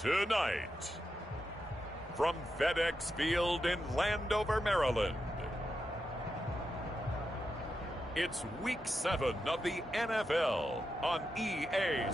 Tonight, from FedEx Field in Landover, Maryland, it's Week 7 of the NFL on EA.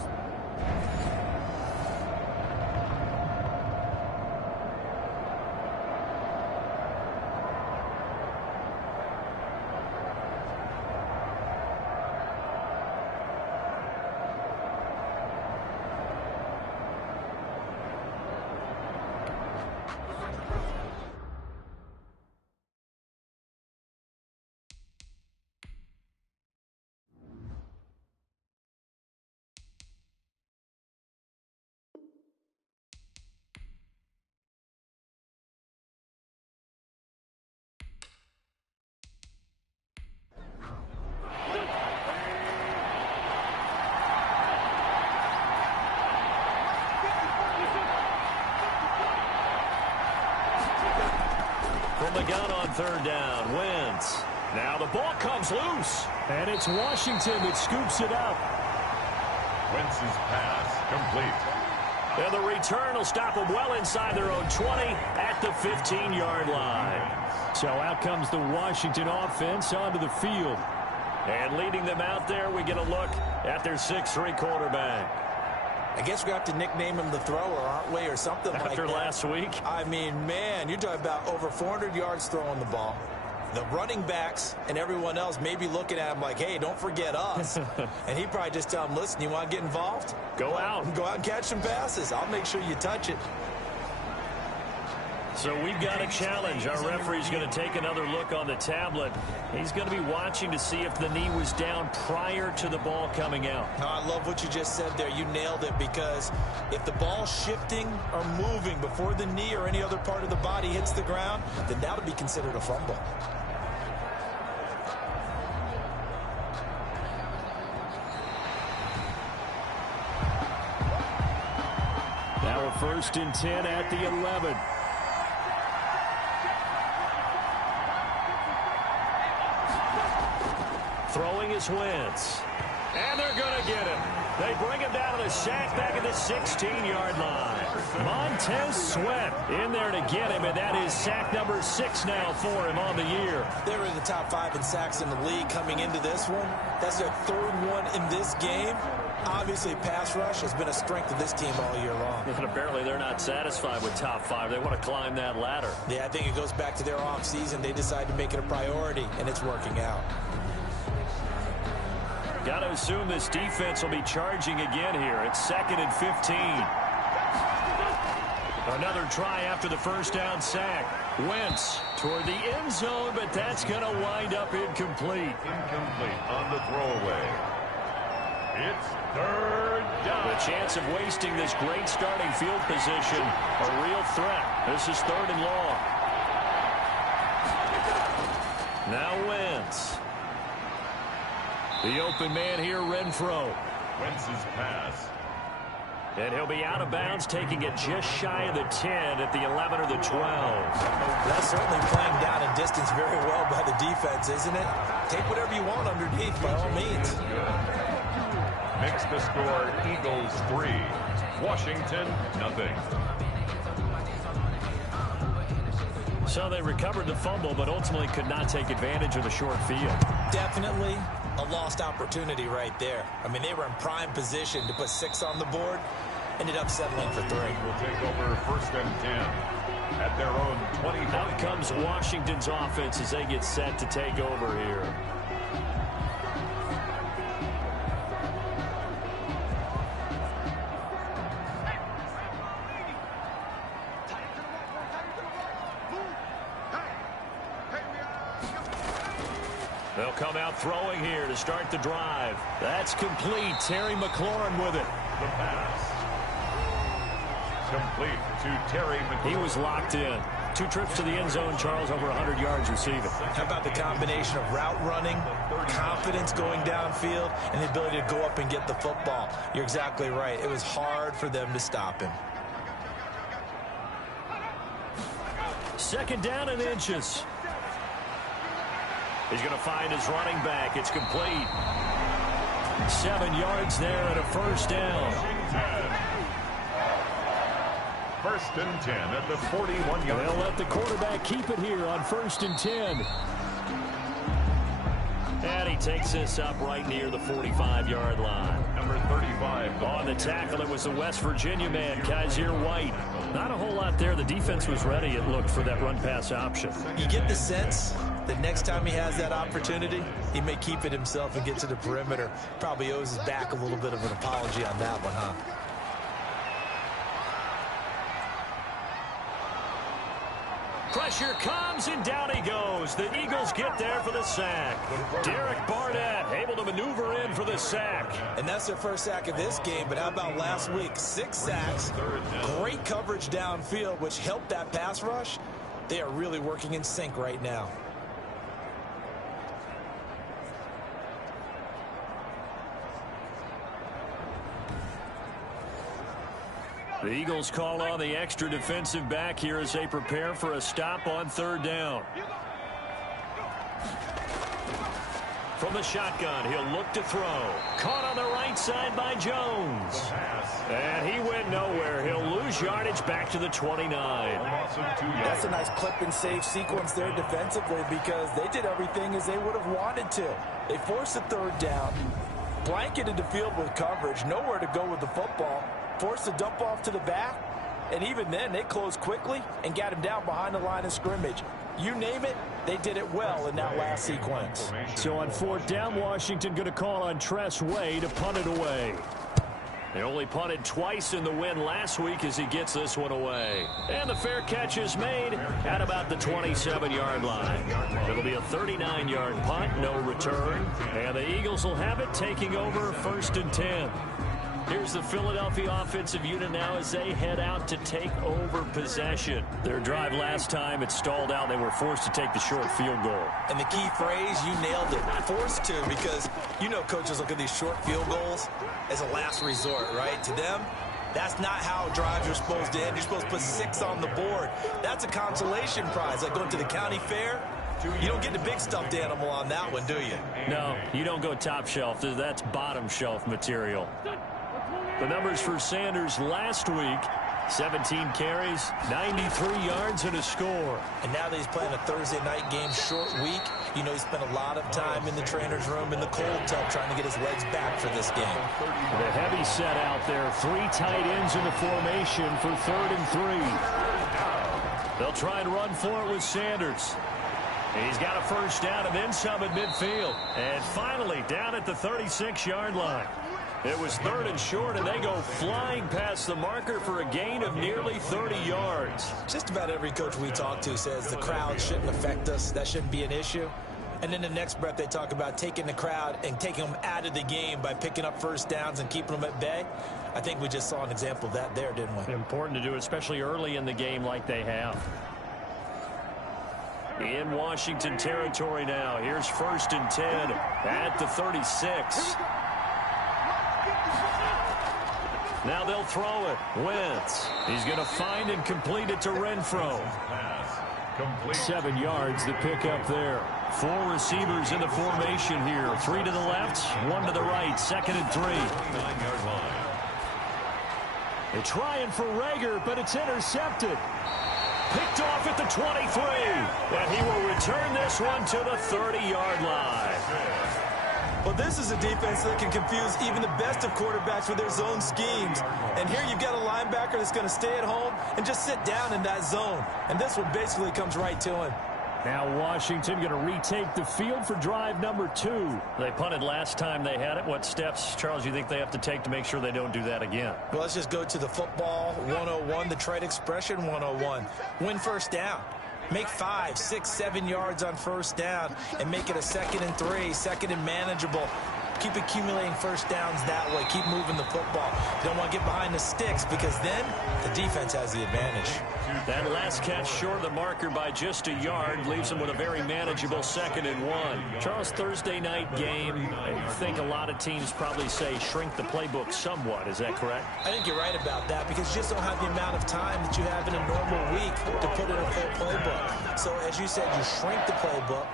From the gun on third down, Wentz. Now the ball comes loose. And it's Washington that scoops it up. Wentz's pass complete. And the return will stop them well inside their own 20 at the 15-yard line. So out comes the Washington offense onto the field. And leading them out there, we get a look at their 6'3" quarterback. I guess we have to nickname him the thrower, aren't we, or something like that. After last week? I mean, man, you're talking about over 400 yards throwing the ball. The running backs and everyone else may be looking at him like, hey, don't forget us. And he'd probably just tell him, listen, you want to get involved? Go out. Go out and catch some passes. I'll make sure you touch it. So we've got a challenge. Our referee's going to take another look on the tablet. He's going to be watching to see if the knee was down prior to the ball coming out. I love what you just said there. You nailed it, because if the ball's shifting or moving before the knee or any other part of the body hits the ground, then that would be considered a fumble. Now a 1st and 10 at the 11. Throwing is Wentz. And they're going to get him. They bring him down to the sack back at the 16-yard line. Montez Sweat in there to get him, and that is sack number 6 now for him on the year. They were in the top 5 in sacks in the league coming into this one. That's their 3rd one in this game. Obviously, pass rush has been a strength of this team all year long. And apparently they're not satisfied with top 5. They want to climb that ladder. Yeah, I think it goes back to their offseason. They decided to make it a priority, and it's working out. Got to assume this defense will be charging again here. It's 2nd and 15. Another try after the first down sack. Wentz toward the end zone, but that's going to wind up incomplete. Incomplete on the throwaway. It's 3rd down. The chance of wasting this great starting field position, a real threat. This is 3rd and long. Now Wentz. The open man here, Renfro. Wentz's pass. And he'll be out of bounds, taking it just shy of the 10 at the 11 or the 12. That's certainly playing down and distance very well by the defense, isn't it? Take whatever you want underneath, by all means. Makes the score Eagles 3, Washington nothing. So they recovered the fumble, but ultimately could not take advantage of the short field. Definitely a lost opportunity right there. I mean, they were in prime position to put 6 on the board. Ended up settling for 3. Will take over 1st and 10 at their own 25. Out comes Washington's offense as they get set to take over here. They'll come out throwing here to start the drive. That's complete. Terry McLaurin with it. The pass. Complete to Terry McLaurin. He was locked in. 2 trips to the end zone, Charles, over 100 yards receiving. How about the combination of route running, confidence going downfield, and the ability to go up and get the football? You're exactly right. It was hard for them to stop him. 2nd down and inches. He's going to find his running back. It's complete. 7 yards there and a 1st down. first and 10 at the 41-yard. They'll let the quarterback keep it here on 1st and 10. And he takes this up right near the 45-yard line. Number 35. On the tackle, it was the West Virginia man, Kaiser White. Not a whole lot there. The defense was ready, it looked, for that run-pass option. You get the sense that next time he has that opportunity, he may keep it himself and get to the perimeter. Probably owes his back a little bit of an apology on that one, huh? Pressure comes, and down he goes. The Eagles get there for the sack. Derek Barnett able to maneuver in for the sack. And that's their first sack of this game, but how about last week? 6 sacks, great coverage downfield, which helped that pass rush. They are really working in sync right now. The Eagles call on the extra defensive back here as they prepare for a stop on 3rd down. From the shotgun, he'll look to throw. Caught on the right side by Jones. And he went nowhere. He'll lose yardage back to the 29. That's a nice clip and save sequence there defensively because they did everything as they would have wanted to. They forced a 3rd down, blanketed the field with coverage, nowhere to go with the football. Forced to dump off to the back, and even then they closed quickly and got him down behind the line of scrimmage. You name it, they did it well in that last sequence. So on 4th down, Washington going to call on Tress Way to punt it away. They only punted twice in the win last week as he gets this one away. And the fair catch is made at about the 27-yard line. It'll be a 39-yard punt, no return. And the Eagles will have it, taking over 1st and 10. Here's the Philadelphia offensive unit now as they head out to take over possession. Their drive last time, it stalled out. They were forced to take the short field goal. And the key phrase, you nailed it, forced to, because you know coaches look at these short field goals as a last resort, right? To them, that's not how drives are supposed to end. You're supposed to put 6 on the board. That's a consolation prize, like going to the county fair. You don't get the big stuffed animal on that one, do you? No, you don't go top shelf. That's bottom shelf material. The numbers for Sanders last week, 17 carries, 93 yards, and a score. And now that he's playing a Thursday night game, short week, you know he spent a lot of time in the trainer's room in the cold tub trying to get his legs back for this game. The heavy set out there, 3 tight ends in the formation for 3rd and 3. They'll try and run for it with Sanders. He's got a first down and then some at midfield. And finally down at the 36-yard line. It was 3rd and short, and they go flying past the marker for a gain of nearly 30 yards. Just about every coach we talk to says the crowd shouldn't affect us. That shouldn't be an issue. And then the next breath they talk about taking the crowd and taking them out of the game by picking up first downs and keeping them at bay. I think we just saw an example of that there, didn't we? Important to do, especially early in the game like they have. In Washington territory now. Here's 1st and 10 at the 36. Now they'll throw it. Wentz. He's going to find and complete it to Renfro. 7 yards, the pick up there. 4 receivers in the formation here. 3 to the left, 1 to the right. 2nd and 3. They're trying for Rager, but it's intercepted. Picked off at the 23. And he will return this one to the 30-yard line. Well, this is a defense that can confuse even the best of quarterbacks with their zone schemes. And here you've got a linebacker that's going to stay at home and just sit down in that zone. And this one basically comes right to him. Now Washington going to retake the field for drive number 2. They punted last time they had it. What steps, Charles, do you think they have to take to make sure they don't do that again? Well, let's just go to the football 101, the trade expression 101. Win first down. Make 5, 6, 7 yards on first down and make it a 2nd and 3, 2nd and manageable. Keep accumulating first downs that way. Keep moving the football. You don't want to get behind the sticks because then the defense has the advantage. That last catch short of the marker by just a yard leaves him with a very manageable 2nd and 1. Charles, Thursday night game, I think a lot of teams probably say shrink the playbook somewhat. Is that correct? I think you're right about that because you just don't have the amount of time that you have in a normal week to put in a full playbook. So as you said, you shrink the playbook,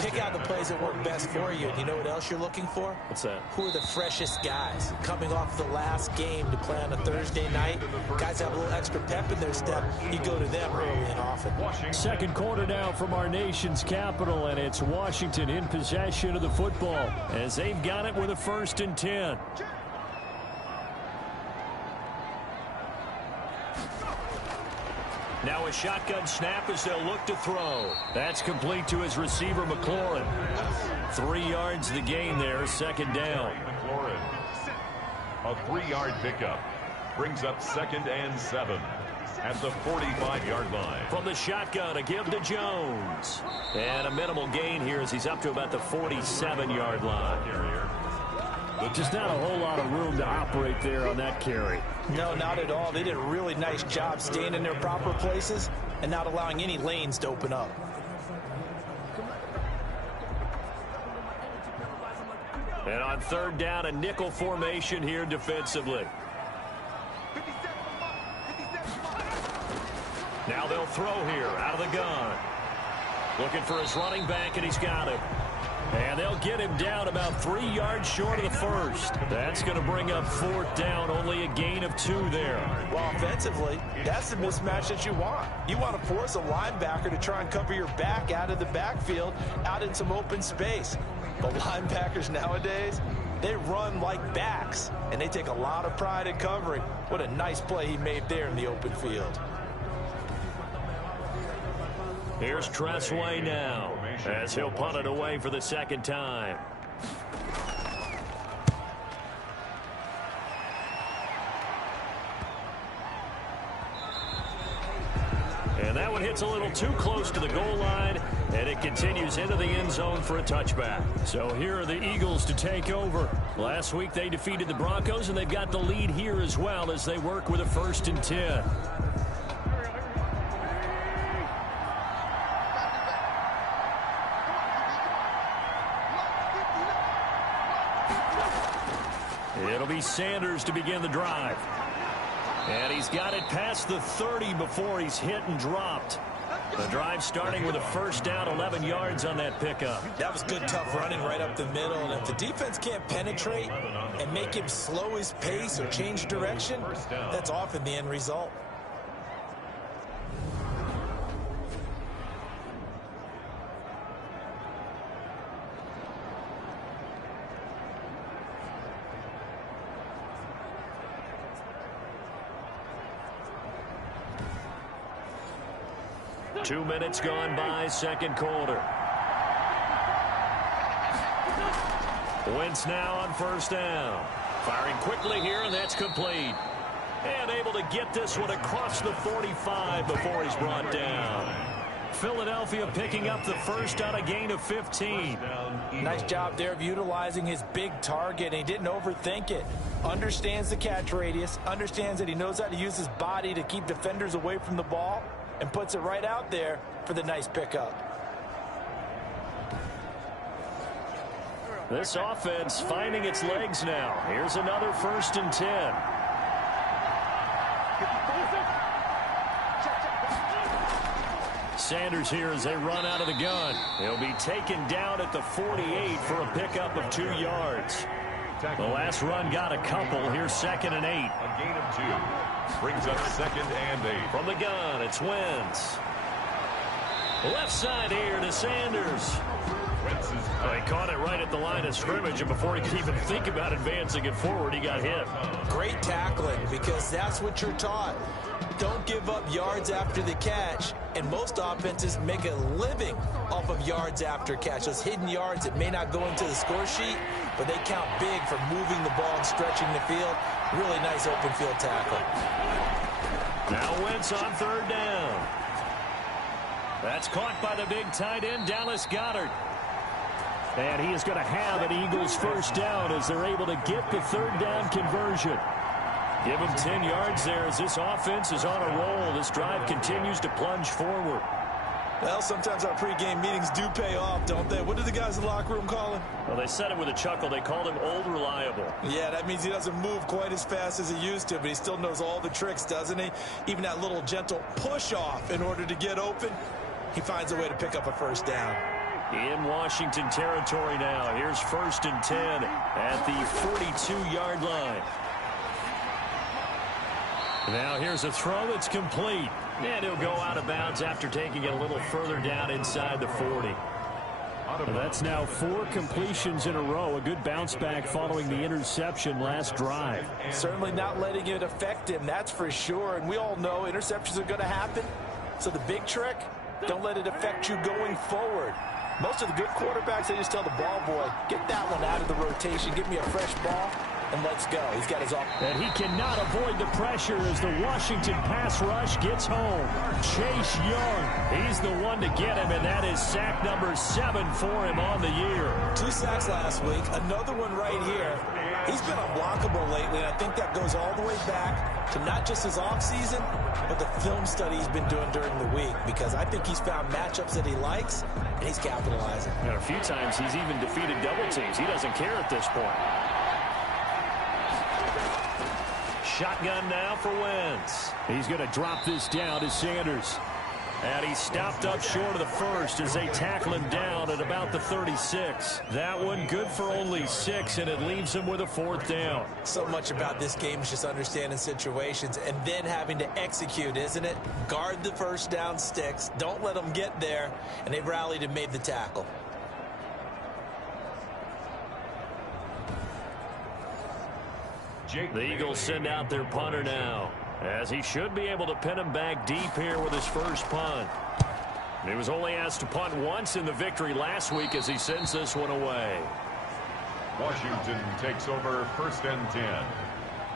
pick out the plays that work best for you. And you know what else you're looking for? What's that? Who are the freshest guys coming off the last game to play on a Thursday night? Guys have a little extra pep in their step. You go to them early and often. Second quarter now from our nation's capital, and it's Washington in possession of the football as they've got it with a 1st and 10. Now a shotgun snap as they'll look to throw. That's complete to his receiver, McLaurin. 3 yards the gain there, 2nd down. McLaurin. A 3-yard pickup brings up 2nd and 7 at the 45-yard line. From the shotgun, a give to Jones. And a minimal gain here as he's up to about the 47-yard line. But just not a whole lot of room to operate there on that carry. No, not at all. They did a really nice job staying in their proper places and not allowing any lanes to open up. And on 3rd down, a nickel formation here defensively. Now they'll throw here out of the gun. Looking for his running back, and he's got him. And they'll get him down about 3 yards short of the 1st. That's going to bring up 4th down, only a gain of 2 there. Well, offensively, that's the mismatch that you want. You want to force a linebacker to try and cover your back out of the backfield, out in some open space. But linebackers nowadays, they run like backs, and they take a lot of pride in covering. What a nice play he made there in the open field. Here's Tressway now as he'll punt it away for the 2nd time. And that one hits a little too close to the goal line, and it continues into the end zone for a touchback. So here are the Eagles to take over. Last week they defeated the Broncos, and they've got the lead here as well as they work with a 1st and 10. It'll be Sanders to begin the drive. And he's got it past the 30 before he's hit and dropped. The drive starting with a 1st down, 11 yards on that pickup. That was good, tough running right up the middle. And if the defense can't penetrate and make him slow his pace or change direction, that's often the end result. Two minutes gone by, 2nd quarter. Wentz now on 1st down. Firing quickly here, and that's complete. And able to get this one across the 45 before he's brought down. Philadelphia picking up the 1st on a gain of 15. Nice job there of utilizing his big target. And he didn't overthink it. Understands the catch radius. Understands that he knows how to use his body to keep defenders away from the ball. And puts it right out there for the nice pickup. This offense finding its legs now. Here's another 1st and 10. Sanders here as they run out of the gun. He'll be taken down at the 48 for a pickup of 2 yards. The last run got a couple. Here's 2nd and 8. A gain of 2. Brings up 2nd and 8. From the gun, it's Wentz. Left side here to Sanders. He caught it right at the line of scrimmage, and before he could even think about advancing it forward, he got hit. Great tackling, because that's what you're taught. Don't give up yards after the catch, and most offenses make a living off of yards after catch. Those hidden yards that may not go into the score sheet, but they count big for moving the ball and stretching the field. Really nice open field tackle. Now Wentz on 3rd down. That's caught by the big tight end, Dallas Goedert. And he is going to have an Eagles 1st down as they're able to get the 3rd down conversion. Give him 10 yards there as this offense is on a roll. This drive continues to plunge forward. Well, sometimes our pregame meetings do pay off, don't they? What do the guys in the locker room call him? Well, they said it with a chuckle. They called him Old Reliable. Yeah, that means he doesn't move quite as fast as he used to, but he still knows all the tricks, doesn't he? Even that little gentle push-off in order to get open, he finds a way to pick up a first down. In Washington territory now. Here's 1st and 10 at the 42-yard line. Now here's a throw that's complete. And he'll go out of bounds after taking it a little further down inside the 40. That's now 4 completions in a row. A good bounce back following the interception last drive. Certainly not letting it affect him, that's for sure. And we all know interceptions are going to happen. So the big trick, don't let it affect you going forward. Most of the good quarterbacks, they just tell the ball boy, get that one out of the rotation, give me a fresh ball, and let's go. He's got his off. And he cannot avoid the pressure as the Washington pass rush gets home. Chase Young, he's the one to get him, and that is sack number 7 for him on the year. 2 sacks last week, another one right here. He's been unblockable lately, and I think that goes all the way back to not just his offseason, but the film study he's been doing during the week, because I think he's found matchups that he likes, and he's capitalizing. And a few times he's even defeated double teams. He doesn't care at this point. Shotgun now for Wentz. He's going to drop this down to Sanders. And he stopped up short of the first as they tackle him down at about the 36. That one good for only 6, and it leaves him with a 4th down. So much about this game is just understanding situations and then having to execute, isn't it? Guard the first down sticks. Don't let them get there. And they've rallied and made the tackle. The Eagles send out their punter now, as he should be able to pin him back deep here with his first punt. He was only asked to punt once in the victory last week as he sends this one away. Washington takes over 1st and 10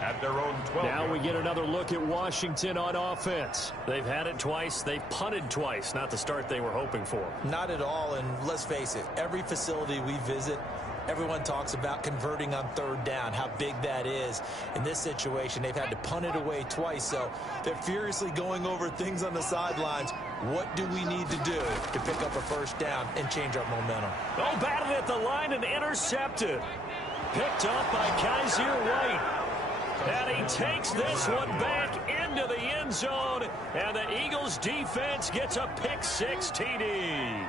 at their own 12. Now we get another look at Washington on offense. They've had it twice. They've punted twice. Not the start they were hoping for. Not at all, and let's face it, every facility we visit, everyone talks about converting on 3rd down, how big that is. In this situation, they've had to punt it away twice, so they're furiously going over things on the sidelines. What do we need to do to pick up a first down and change our momentum? Oh, batted at the line and intercepted. Picked up by Kaiser White. And he takes this one back into the end zone, and the Eagles defense gets a pick-6 TD.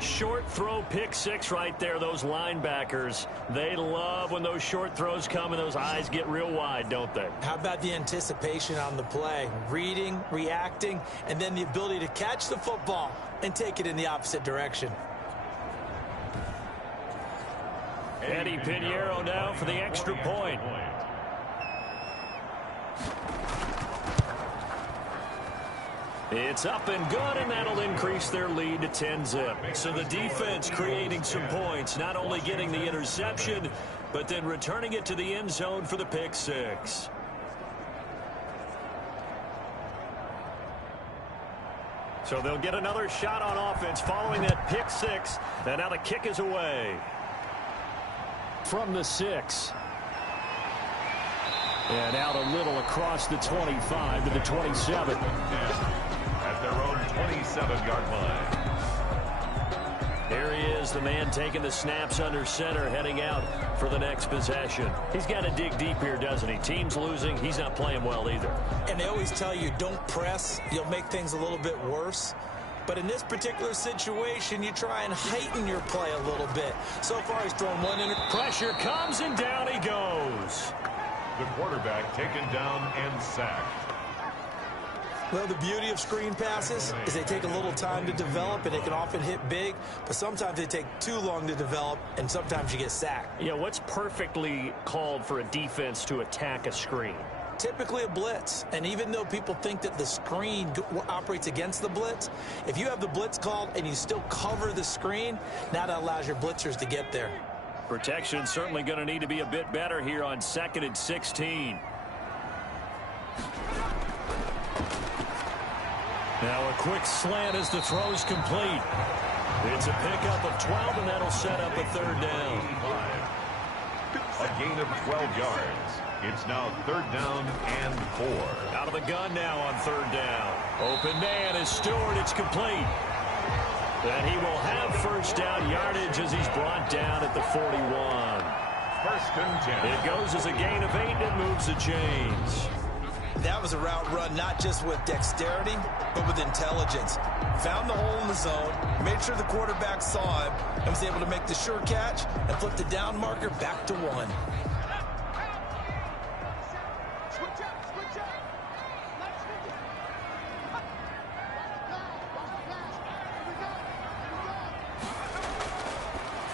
Short throw pick-6 right there. Those linebackers, they love when those short throws come and those eyes get real wide, don't they? How about the anticipation on the play? Reading, reacting, and then the ability to catch the football and take it in the opposite direction. Eddie Pinheiro now for the extra point. It's up and good, and that'll increase their lead to 10-zip. So the defense creating some points, not only getting the interception, but then returning it to the end zone for the pick-6. So they'll get another shot on offense following that pick-6, and now the kick is away. From the 6. And out a little across the 25 to the 27. At their own 27-yard line. Here he is, the man taking the snaps under center, heading out for the next possession. He's got to dig deep here, doesn't he? Team's losing. He's not playing well either. And they always tell you, don't press. You'll make things a little bit worse. But in this particular situation, you try and heighten your play a little bit. So far, he's thrown one in. Pressure comes, and down he goes. The quarterback taken down and sacked. Well, the beauty of screen passes is they take a little time to develop, and they can often hit big, but sometimes they take too long to develop, and sometimes you get sacked. Yeah, what's perfectly called for a defense to attack a screen? Typically a blitz, and even though people think that the screen operates against the blitz, if you have the blitz called and you still cover the screen, now that allows your blitzers to get there. Protection certainly going to need to be a bit better here on 2nd and 16. Now a quick slant as the throw's complete. It's a pickup of 12, and that'll set up a 3rd down. A gain of 12 yards. It's now 3rd down and 4. Out of the gun now on 3rd down. Open man is Stewart. It's complete. And he will have 1st down yardage as he's brought down at the 41. 1st and 10. It goes as a gain of 8 and it moves the chains. That was a route run not just with dexterity, but with intelligence. Found the hole in the zone, made sure the quarterback saw him, and was able to make the sure catch and flip the down marker back to 1.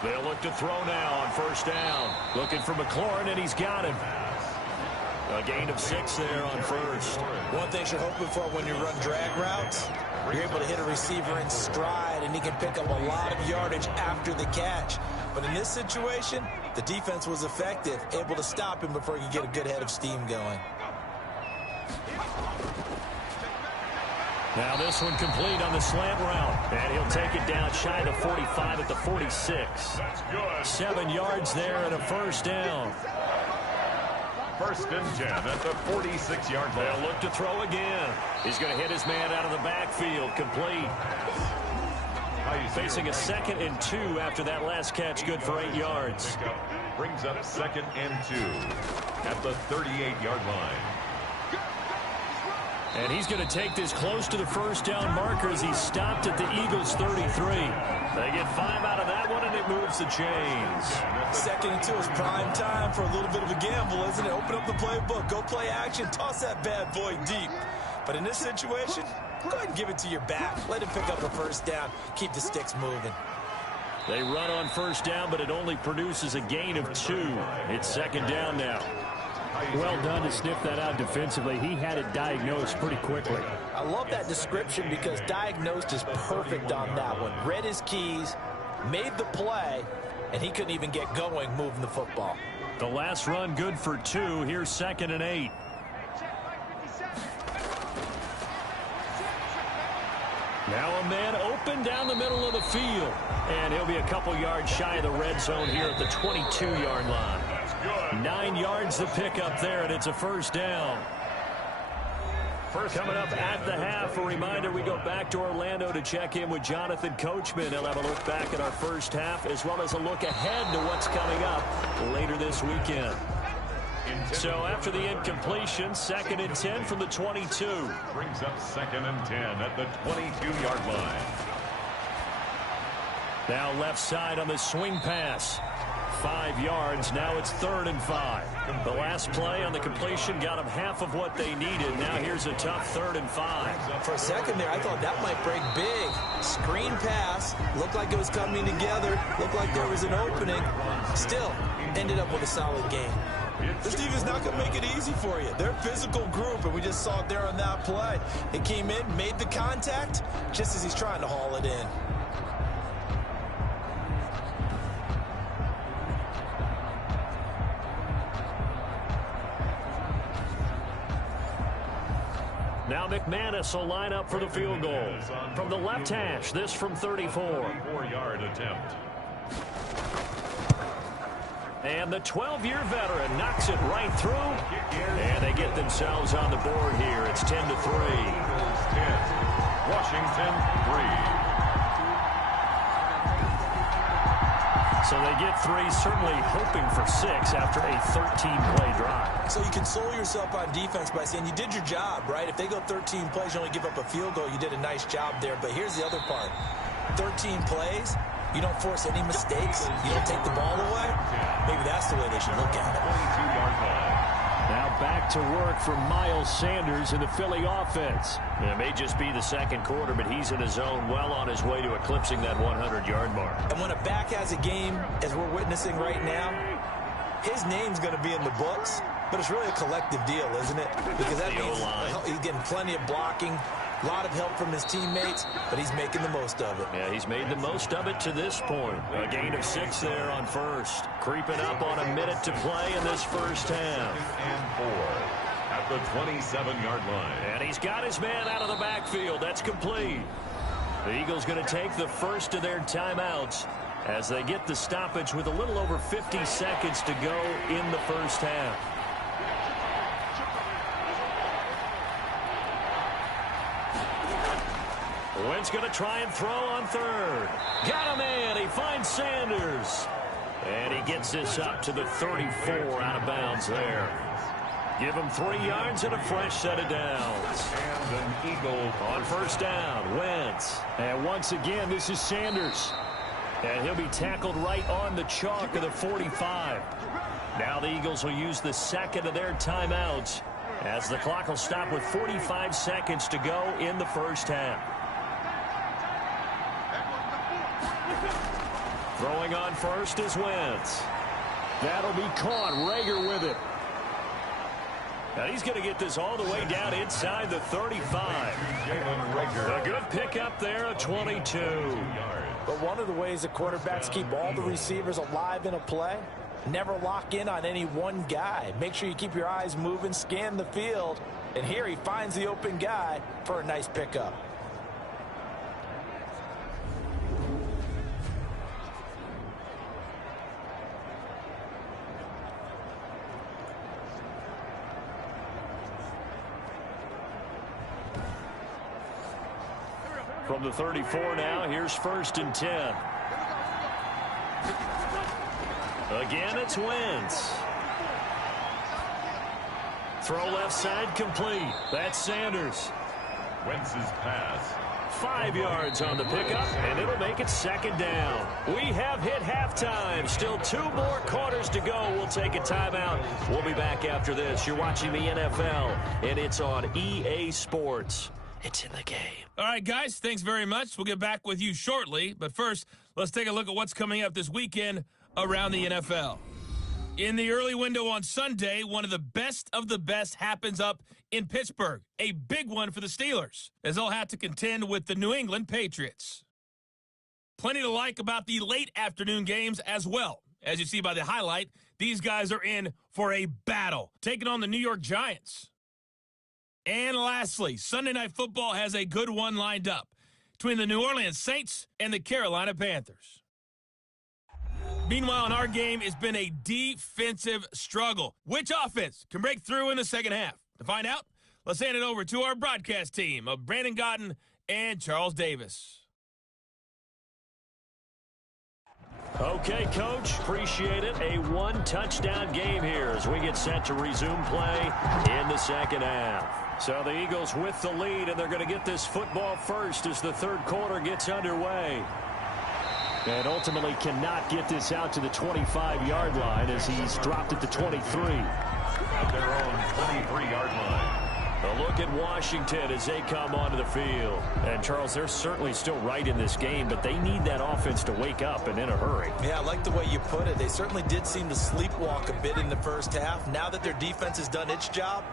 They'll look to throw now on 1st down. Looking for McLaurin, and he's got him. A gain of 6 there on 1st. One thing you're hoping for when you run drag routes, you're able to hit a receiver in stride, and he can pick up a lot of yardage after the catch. But in this situation, the defense was effective, able to stop him before he could get a good head of steam going. Now this one complete on the slant route. And he'll take it down shy of the 45 at the 46. 7 yards there and a 1st down. 1st and 10 at the 46-yard line. They'll look to throw again. He's going to hit his man out of the backfield. Complete. Facing a 2nd and 2 after that last catch. Good for 8 yards. Brings up 2nd and 2 at the 38-yard line. And he's going to take this close to the 1st down marker as he's stopped at the Eagles' 33. They get 5 out of that one, and it moves the chains. 2nd and 2 is prime time for a little bit of a gamble, isn't it? Open up the playbook, go play action, toss that bad boy deep. But in this situation, go ahead and give it to your back. Let him pick up a 1st down, keep the sticks moving. They run on 1st down, but it only produces a gain of 2. It's 2nd down now. Well done to sniff that out defensively. He had it diagnosed pretty quickly. I love that description because diagnosed is perfect on that one. Read his keys, made the play, and he couldn't even get going moving the football. The last run good for 2. Here's 2nd and 8. Now a man open down the middle of the field. And he'll be a couple yards shy of the red zone here at the 22-yard line. 9 yards to pick up there, and it's a 1st down. Coming up at the half, a reminder, we go back to Orlando to check in with Jonathan Coachman. He'll have a look back at our 1st half as well as a look ahead to what's coming up later this weekend. So after the incompletion, 2nd and 10 from the 22. Brings up 2nd and 10 at the 22-yard line. Now left side on the swing pass. 5 yards. Now it's 3rd and 5. The last play on the completion got them half of what they needed. Now here's a tough 3rd and 5. For a second there, I thought that might break big. Screen pass. Looked like it was coming together. Looked like there was an opening. Still, ended up with a solid game. This defense not going to make it easy for you. They're a physical group, and we just saw it there on that play. They came in, made the contact, just as he's trying to haul it in. Now McManus will line up for the field goal. From the left hash, this from 34. 4-yard attempt. And the 12-year veteran knocks it right through. And they get themselves on the board here. It's 10-3. Eagles 10, Washington 3. So they get 3, certainly hoping for 6 after a 13-play drive. So you console yourself on defense by saying you did your job, right? If they go 13 plays, you only give up a field goal, you did a nice job there. But here's the other part. 13 plays, you don't force any mistakes, you don't take the ball away. Maybe that's the way they should look at it. 22-yard line. Now back to work for Miles Sanders in the Philly offense. It may just be the 2nd quarter, but he's in his zone, well on his way to eclipsing that 100-yard mark. And when a back has a game, as we're witnessing right now, his name's going to be in the books, but it's really a collective deal, isn't it? Because that means he's getting plenty of blocking, a lot of help from his teammates, but he's making the most of it. Yeah, he's made the most of it to this point. A gain of 6 there on 1st. Creeping up on a minute to play in this 1st half. And 4 at the 27-yard line. And he's got his man out of the backfield. That's complete. The Eagles going to take the first of their timeouts as they get the stoppage with a little over 50 seconds to go in the 1st half. Wentz going to try and throw on third. Got a man. He finds Sanders. And he gets this up to the 34 out of bounds there. Give him 3 yards and a fresh set of downs. And an Eagle on first down, Wentz. And once again, this is Sanders. And he'll be tackled right on the chalk of the 45. Now the Eagles will use the second of their timeouts as the clock will stop with 45 seconds to go in the first half. Throwing on first is Wentz. That'll be caught. Rager with it. And he's going to get this all the way down inside the 35. A good pickup there, a 22. But one of the ways the quarterbacks keep all the receivers alive in a play, never lock in on any one guy. Make sure you keep your eyes moving, scan the field. And here he finds the open guy for a nice pickup. From the 34 now, here's first and 10. Again, it's Wentz. Throw left side complete. That's Sanders. Wentz's pass. 5 yards on the pickup, and it'll make it second down. We have hit halftime. Still 2 more quarters to go. We'll take a timeout. We'll be back after this. You're watching the NFL, and it's on EA Sports. It's in the game. All right, guys, thanks very much. We'll get back with you shortly. But first, let's take a look at what's coming up this weekend around the NFL. In the early window on Sunday, one of the best happens up in Pittsburgh. A big one for the Steelers, as they'll have to contend with the New England Patriots. Plenty to like about the late afternoon games as well. As you see by the highlight, these guys are in for a battle, taking on the New York Giants. And lastly, Sunday Night Football has a good one lined up between the New Orleans Saints and the Carolina Panthers. Meanwhile, in our game, it's been a defensive struggle. Which offense can break through in the second half? To find out, let's hand it over to our broadcast team of Brandon Godden and Charles Davis. Okay, Coach, appreciate it. A 1-touchdown game here as we get set to resume play in the second half. So the Eagles with the lead, and they're going to get this football first as the third quarter gets underway. And ultimately cannot get this out to the 25-yard line as he's dropped it to 23. At their own 23-yard line. A look at Washington as they come onto the field. And, Charles, they're certainly still right in this game, but they need that offense to wake up and in a hurry. Yeah, I like the way you put it. They certainly did seem to sleepwalk a bit in the first half. Now that their defense has done its job,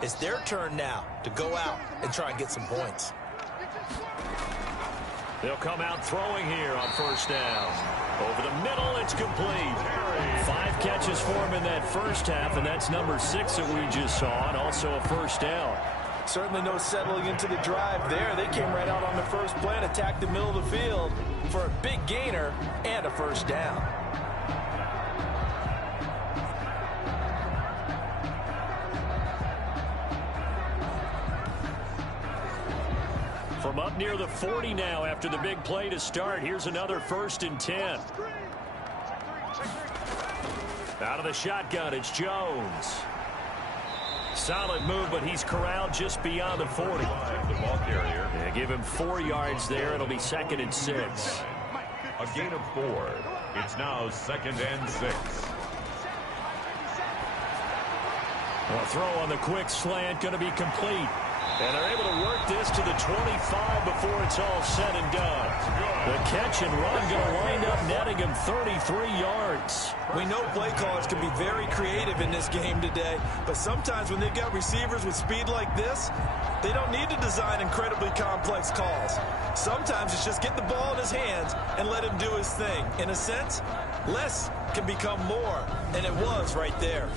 it's their turn now to go out and try and get some points. They'll come out throwing here on first down. Over the middle, it's complete. 5 catches for him in that first half, and that's number 6 that we just saw, and also a first down. Certainly no settling into the drive there. They came right out on the first play and attacked the middle of the field for a big gainer and a first down. From up near the 40 now after the big play to start. Here's another first and 10. Out of the shotgun, it's Jones. Solid move, but he's corralled just beyond the 40. The ball carrier. Yeah, give him 4 yards there. It'll be second and 6. A gain of 4. It's now second and 6. A throw on the quick slant going to be complete. And they're able to work this to the 25 before it's all said and done. The catch and run going to wind up netting him 33 yards. We know play callers can be very creative in this game today, but sometimes when they've got receivers with speed like this, they don't need to design incredibly complex calls. Sometimes it's just get the ball in his hands and let him do his thing. In a sense, less can become more, and it was right there.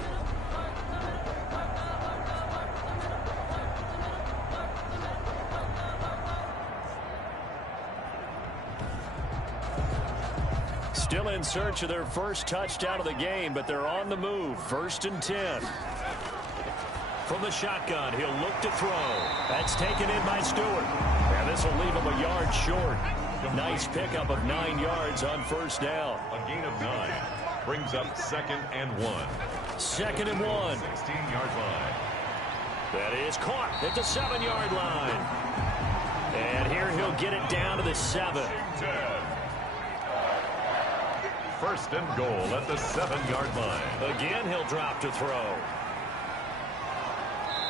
Still in search of their first touchdown of the game, but they're on the move. First and 10. From the shotgun, he'll look to throw. That's taken in by Stewart. And this will leave him a yard short. Nice pickup of 9 yards on first down. A gain of 9 brings up 2nd and 1. 2nd and 1. 16-yard line. That is caught at the 7-yard line. And here he'll get it down to the 7. 10. 1st and goal at the 7-yard line. Again, he'll drop to throw.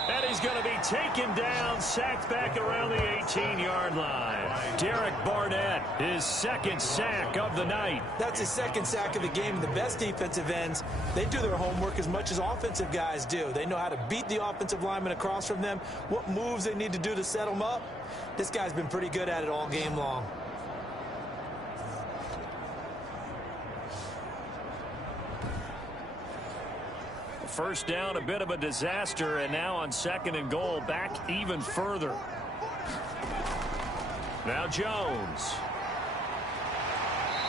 And he's going to be taken down, sacked back around the 18-yard line. Derek Barnett, his 2nd sack of the night. That's his 2nd sack of the game. The best defensive ends, they do their homework as much as offensive guys do. They know how to beat the offensive lineman across from them, what moves they need to do to set them up. This guy's been pretty good at it all game long. First down, a bit of a disaster, and now on 2nd and goal, back even further. Now Jones.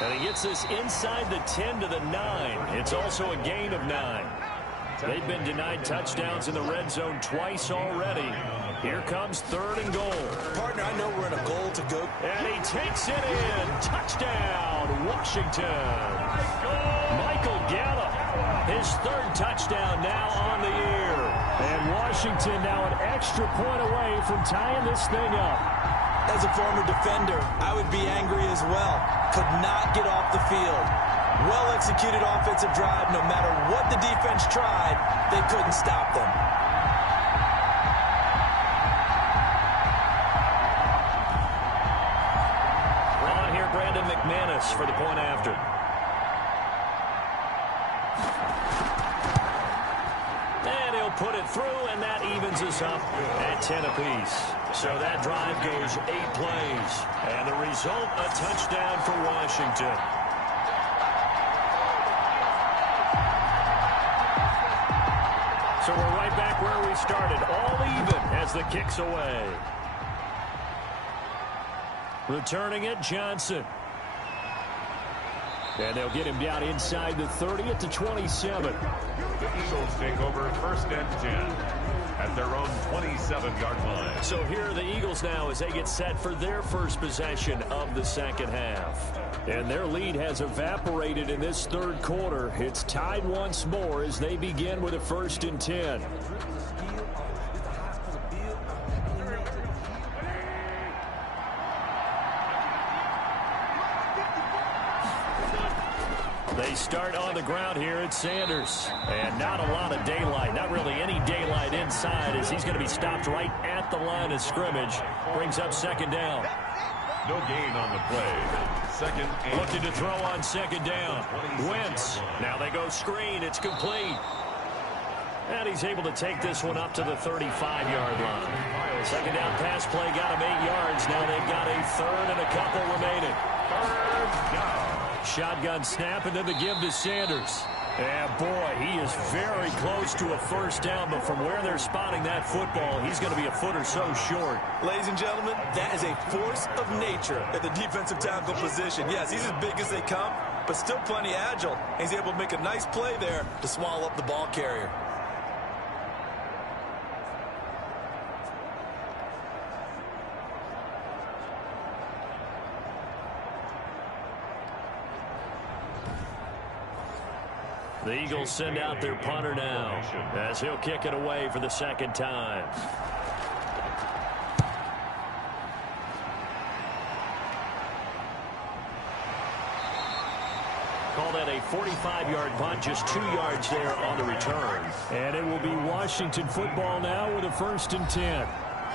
And he gets this inside the 10 to the 9. It's also a gain of 9. They've been denied touchdowns in the red zone twice already. Here comes 3rd and goal. Partner, I know we're in a goal to go. And he takes it in. Touchdown, Washington. Michael Gallup. His 3rd touchdown now on the year. And Washington now an extra point away from tying this thing up. As a former defender, I would be angry as well. Could not get off the field. Well-executed offensive drive. No matter what the defense tried, they couldn't stop them. On here, Brandon McManus for the point after. And he'll put it through, and that evens us up at 10 apiece. So that drive goes 8 plays. And the result, a touchdown for Washington. So we're right back where we started, all even as the kick's away. Returning it, Johnson. And they'll get him down inside the 30 at the 27. The Eagles take over 1st and 10 at their own 27-yard line. So here are the Eagles now as they get set for their first possession of the 2nd half. And their lead has evaporated in this 3rd quarter. It's tied once more as they begin with a 1st and 10. They start on the ground here at Sanders. And not a lot of daylight, not really any daylight inside as he's going to be stopped right at the line of scrimmage. Brings up 2nd down. No gain on the play. 2nd and Looking to throw on 2nd down. Wentz. Now they go screen. It's complete. And he's able to take this one up to the 35-yard line. 2nd down pass play got him 8 yards. Now they've got a 3rd and a couple remaining. 3rd down. Shotgun snap and then the give to Sanders. And boy, he is very close to a 1st down, but from where they're spotting that football, he's going to be a foot or so short. Ladies and gentlemen, that is a force of nature at the defensive tackle position. Yes, he's as big as they come, but still plenty agile. He's able to make a nice play there to swallow up the ball carrier. The Eagles send out their punter now as he'll kick it away for the 2nd time. Call that a 45-yard punt, just 2 yards there on the return. And it will be Washington football now with a 1st and 10.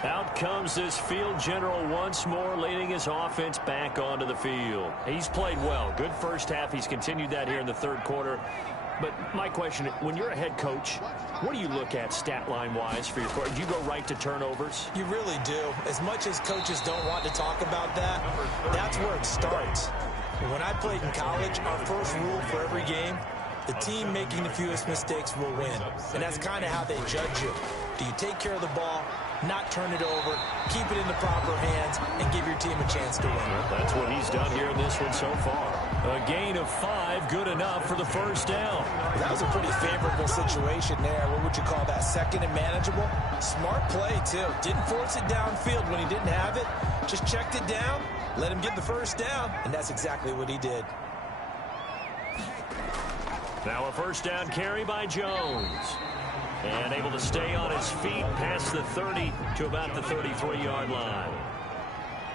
Out comes this field general once more, leading his offense back onto the field. He's played well. Good first half. He's continued that here in the 3rd quarter. But my question, when you're a head coach, what do you look at stat line-wise for your court? Do you go right to turnovers? You really do. As much as coaches don't want to talk about that, that's where it starts. When I played in college, our first rule for every game, the team making the fewest mistakes will win. And that's kind of how they judge you. Do you take care of the ball, not turn it over, keep it in the proper hands, and give your team a chance to win? That's what he's done here in this one so far. A gain of 5, good enough for the first down. That was a pretty favorable situation there. What would you call that? Second and manageable? Smart play, too. Didn't force it downfield when he didn't have it. Just checked it down, let him get the first down, and that's exactly what he did. Now a first down carry by Jones. And able to stay on his feet past the 30 to about the 33-yard line.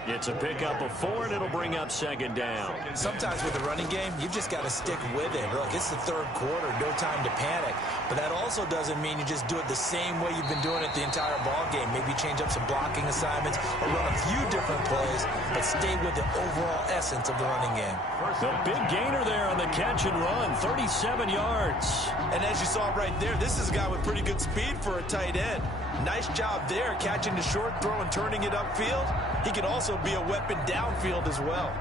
It's a pickup of 4, and it'll bring up second down. Sometimes with the running game, you've just got to stick with it. Look, it's the third quarter, no time to panic. But that also doesn't mean you just do it the same way you've been doing it the entire ball game. Maybe change up some blocking assignments or run a few different plays, but stay with the overall essence of the running game. The big gainer there on the catch and run, 37 yards. And as you saw right there, this is a guy with pretty good speed for a tight end. Nice job there, catching the short throw and turning it upfield. He can also be a weapon downfield as well.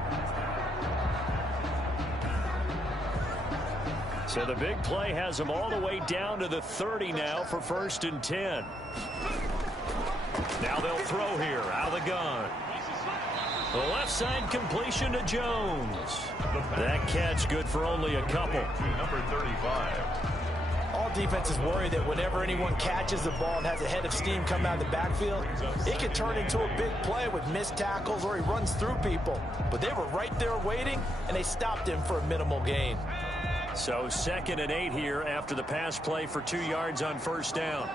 So the big play has him all the way down to the 30 now for 1st and 10. Now they'll throw here out of the gun. The left side completion to Jones. That catch good for only a couple. Number 35. All defenses worry that whenever anyone catches the ball and has a head of steam come out of the backfield, it can turn into a big play with missed tackles or he runs through people. But they were right there waiting, and they stopped him for a minimal gain. So 2nd and 8 here after the pass play for 2 yards on first down.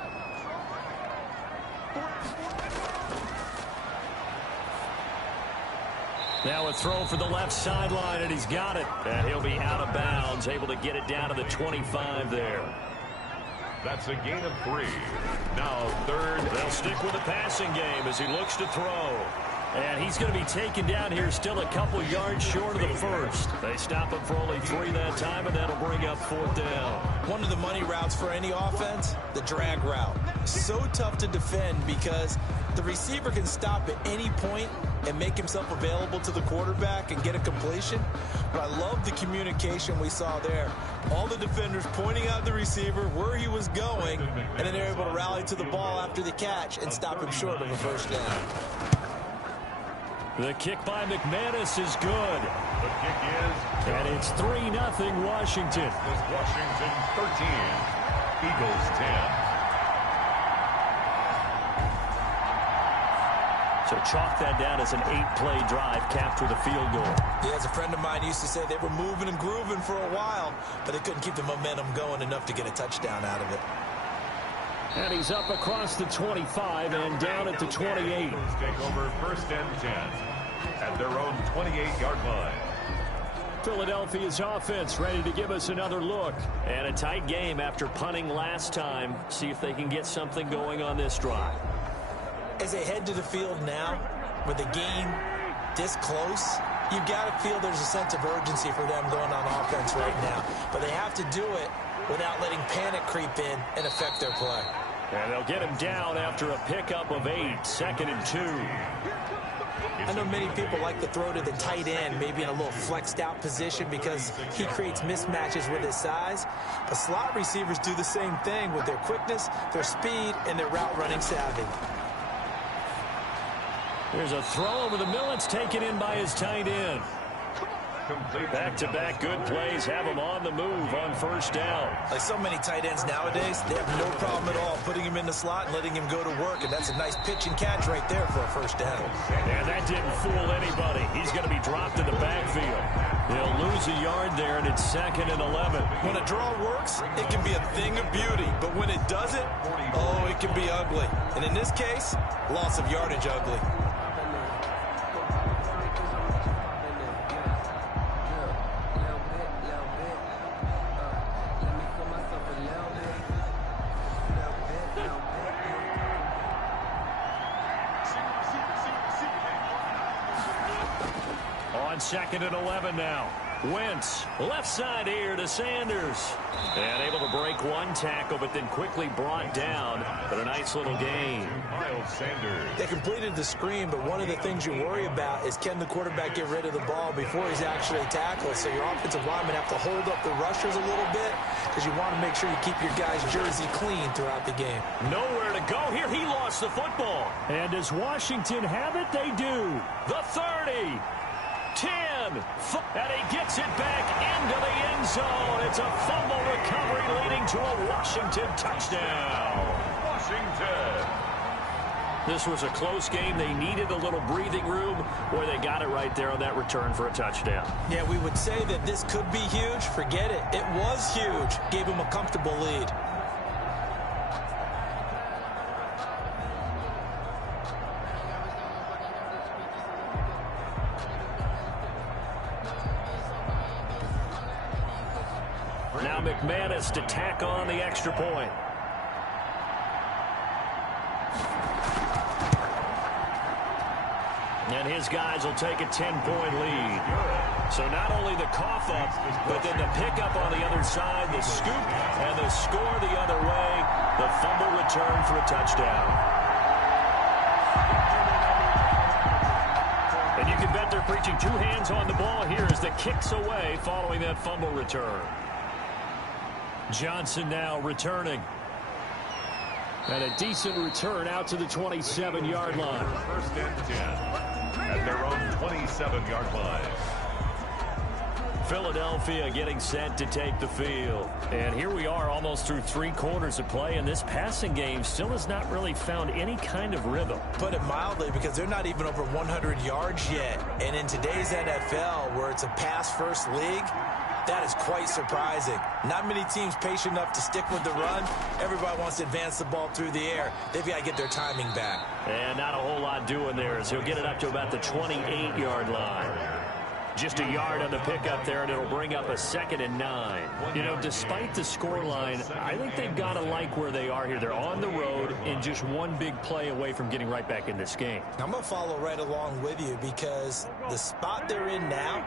Now a throw for the left sideline, and he's got it. And he'll be out of bounds, able to get it down to the 25 there. That's a gain of 3. Now 3rd. They'll stick with the passing game as he looks to throw. And he's going to be taken down here still a couple yards short of the first. They stop him for only 3 that time, and that'll bring up 4th down. One of the money routes for any offense, the drag route. So tough to defend because the receiver can stop at any point and make himself available to the quarterback and get a completion. But I love the communication we saw there. All the defenders pointing out the receiver where he was going, and then they're able to rally to the ball after the catch and stop him short of a first down. The kick by McManus is good. The kick is good. And it's 3-0 Washington. It's Washington 13. Eagles 10. So chalk that down as an 8-play drive capped with a field goal. Yeah, as a friend of mine used to say, they were moving and grooving for a while, but they couldn't keep the momentum going enough to get a touchdown out of it. And he's up across the 25 and down at the 28. Take over 1st and 10 at their own 28-yard line. Philadelphia's offense ready to give us another look. And a tight game after punting last time. See if they can get something going on this drive. As they head to the field now, with the game this close, you've got to feel there's a sense of urgency for them going on offense right now. But they have to do it without letting panic creep in and affect their play. And they'll get him down after a pickup of 8, 2nd and 2. I know many people like to throw to the tight end, maybe in a little flexed out position because he creates mismatches with his size. But slot receivers do the same thing with their quickness, their speed, and their route running savvy. There's a throw over the middle. It's taken in by his tight end. Back-to-back good plays have him on the move on first down. Like so many tight ends nowadays, they have no problem at all putting him in the slot and letting him go to work, and that's a nice pitch and catch right there for a first down. And that didn't fool anybody. He's going to be dropped in the backfield. They'll lose a yard there, and it's 2nd and 11. When a draw works, it can be a thing of beauty, but when it doesn't, oh, it can be ugly. And in this case, loss of yardage ugly. On 2nd and 11 now. Wentz, left side here to Sanders. And able to break one tackle, but then quickly brought down. But a nice little gain. Miles Sanders. They completed the screen, but one of the things you worry about is can the quarterback get rid of the ball before he's actually tackled. So your offensive linemen have to hold up the rushers a little bit because you want to make sure you keep your guy's jersey clean throughout the game. Nowhere to go here. He lost the football. And does Washington have it? They do. The 30. 10, and he gets it back into the end zone. It's a fumble recovery leading to a Washington touchdown. Washington. This was a close game. They needed a little breathing room where they got it right there on that return for a touchdown. Yeah, we would say that this could be huge. Forget it. It was huge. Gave him a comfortable lead. Now McManus to tack on the extra point. And his guys will take a 10-point lead. So not only the cough up, but then the pickup on the other side, the scoop, and the score the other way. The fumble return for a touchdown. And you can bet they're preaching two hands on the ball here as the kick's away following that fumble return. Johnson now returning. And a decent return out to the 27-yard line. First and 10 at their own 27-yard line. Philadelphia getting set to take the field. And here we are almost through 3 quarters of play, and this passing game still has not really found any kind of rhythm. Put it mildly, because they're not even over 100 yards yet. And in today's NFL, where it's a pass-first league, that is quite surprising. Not many teams patient enough to stick with the run. Everybody wants to advance the ball through the air. They've got to get their timing back. And not a whole lot doing there as he'll get it up to about the 28-yard line. Just a yard on the pickup there, and it'll bring up a 2nd and 9. You know, despite the scoreline, I think they've got to like where they are here. They're on the road and just one big play away from getting right back in this game. I'm going to follow right along with you because the spot they're in now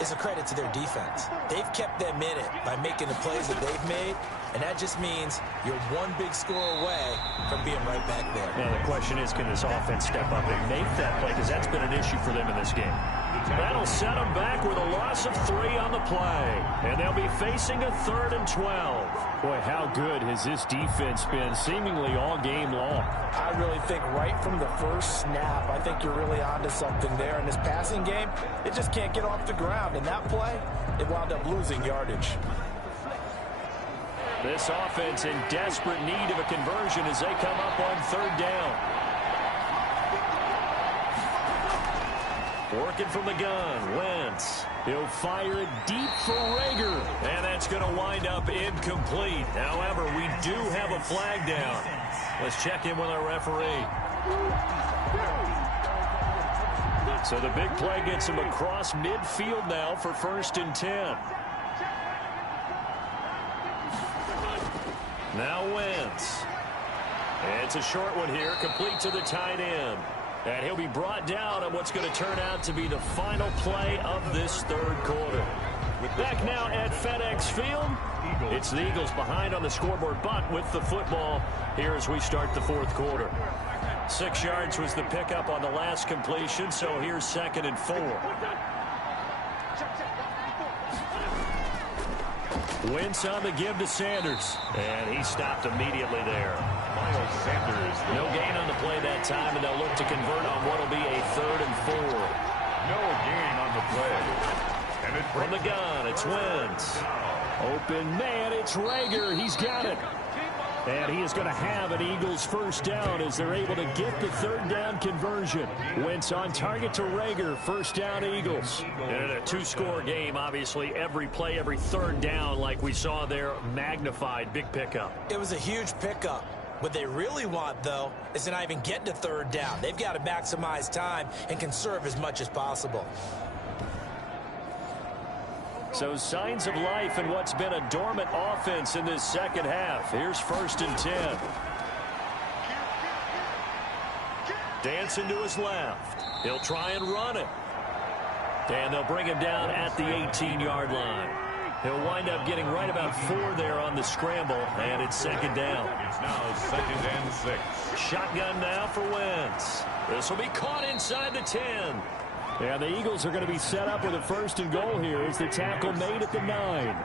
is a credit to their defense. They've kept them in it by making the plays that they've made, and that just means you're one big score away from being right back there. Now the question is, can this offense step up and make that play, because that's been an issue for them in this game. That'll set them back with a loss of 3 on the play, and they'll be facing a 3rd and 12. Boy, how good has this defense been seemingly all game long? I really think right from the first snap, I think you're really onto something there. In this passing game, it just can't get off the ground. In that play, it wound up losing yardage. This offense in desperate need of a conversion as they come up on 3rd down. Working from the gun, Wentz. He'll fire it deep for Rager. And that's going to wind up incomplete. However, we do have a flag down. Let's check in with our referee. So the big play gets him across midfield now for 1st and 10. Now Wentz. It's a short one here, complete to the tight end. And he'll be brought down on what's going to turn out to be the final play of this 3rd quarter. Back now at FedEx Field. It's the Eagles behind on the scoreboard, but with the football here as we start the 4th quarter. 6 yards was the pickup on the last completion, so here's 2nd and 4. Wentz on the give to Sanders, and he stopped immediately there. Miles Sanders. No gain on the play that time, and they'll look to convert on what will be a 3rd and 4. No gain on the play. And it From the gun, it's Wentz. Open man, it's Rager. He's got it. And he is going to have an Eagles 1st down as they're able to get the 3rd down conversion. Wentz on target to Rager. 1st down Eagles. And a 2-score game, obviously. Every play, every 3rd down, like we saw there, magnified. Big pickup. It was a huge pickup. What they really want, though, is to not even get to 3rd down. They've got to maximize time and conserve as much as possible. So signs of life in what's been a dormant offense in this 2nd half. Here's 1st and 10. Dancing to his left. He'll try and run it. And they'll bring him down at the 18-yard line. He'll wind up getting right about 4 there on the scramble, and it's second down. It's now 2nd and 6. Shotgun now for Wentz. This will be caught inside the 10. Yeah, the Eagles are going to be set up with a 1st and goal here as the tackle made at the 9.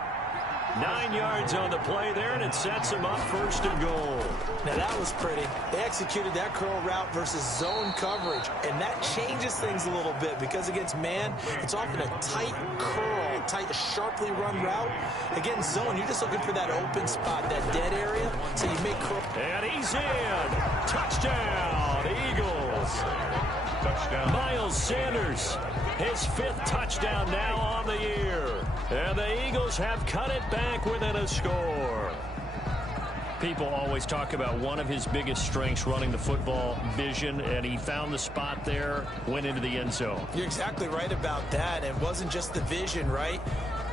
9 yards on the play there, and it sets him up 1st and goal. Now, that was pretty. They executed that curl route versus zone coverage, and that changes things a little bit because against man, it's often a tight curl, tight, sharply run route. Against zone, you're just looking for that open spot, that dead area, so you make curl. And he's in. Touchdown, Eagles. Touchdown. Miles Sanders, his 5th touchdown now on the year. And the Eagles have cut it back within a score. People always talk about one of his biggest strengths running the football, vision, and he found the spot there, went into the end zone. You're exactly right about that. It wasn't just the vision, right?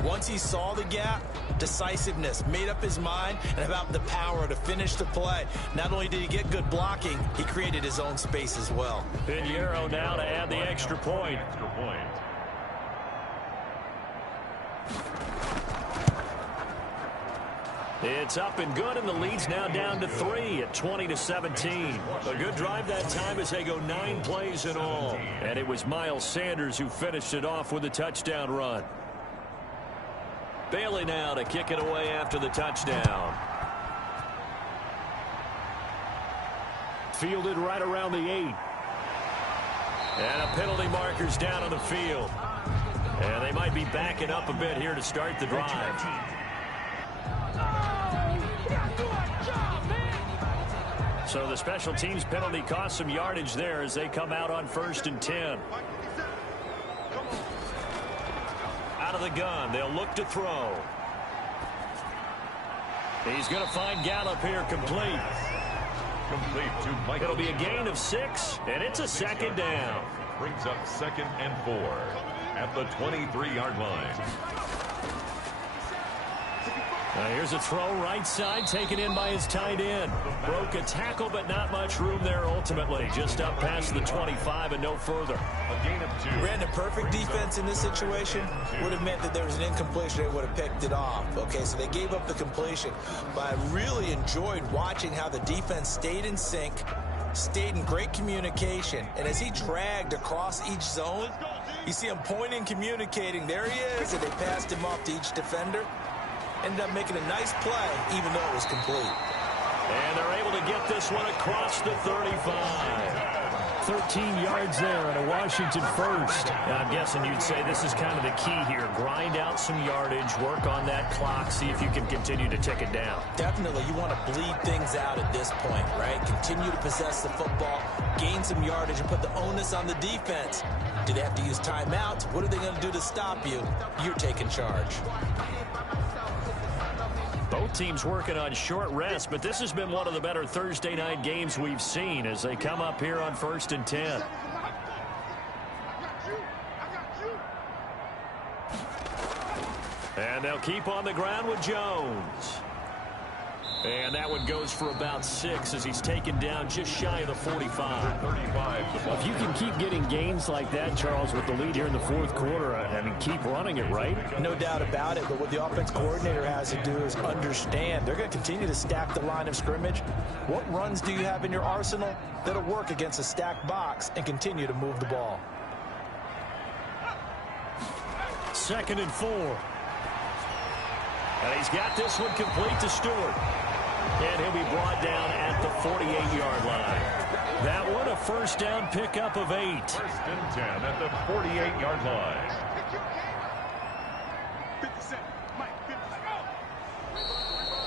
Once he saw the gap, decisiveness, made up his mind, and about the power to finish the play. Not only did he get good blocking, he created his own space as well. Pinheiro now to add the extra point. It's up and good, and the lead's now down to 3 at 20-17. A good drive that time as they go 9 plays in all. And it was Miles Sanders who finished it off with a touchdown run. Bailey now to kick it away after the touchdown. Fielded right around the 8. And a penalty marker's down on the field. And they might be backing up a bit here to start the drive. So the special teams penalty cost some yardage there as they come out on 1st and 10. Out of the gun, they'll look to throw. He's going to find Gallup here complete. Complete to Michael. It'll be a gain of 6, and it's a 2nd down. Brings up 2nd and 4 at the 23-yard line. Now here's a throw right side, taken in by his tight end. Broke a tackle, but not much room there ultimately. Just up past the 25 and no further. A gain of 2. Brandon, perfect defense in this situation would have meant that there was an incompletion. They would have picked it off. Okay, so they gave up the completion. But I really enjoyed watching how the defense stayed in sync, stayed in great communication. And as he dragged across each zone, you see him pointing, communicating. There he is, and they passed him off to each defender. Ended up making a nice play, even though it was complete. And they're able to get this one across the 35. 13 yards there and a Washington 1st. I'm guessing you'd say this is kind of the key here. Grind out some yardage, work on that clock, see if you can continue to tick it down. Definitely, you want to bleed things out at this point, right? Continue to possess the football, gain some yardage, and put the onus on the defense. Do they have to use timeouts? What are they going to do to stop you? You're taking charge. Both teams working on short rest, but this has been one of the better Thursday night games we've seen as they come up here on 1st and 10. And they'll keep on the ground with Jones. And that one goes for about 6 as he's taken down just shy of the 45. If you can keep getting gains like that, Charles, with the lead here in the 4th quarter, I mean, keep running it, right? No doubt about it, but what the offense coordinator has to do is understand they're going to continue to stack the line of scrimmage. What runs do you have in your arsenal that'll work against a stacked box and continue to move the ball? 2nd and 4. And he's got this one complete to Stewart. And he'll be brought down at the 48-yard line. That one a 1st down pickup of 8. 1st and 10 at the 48-yard line.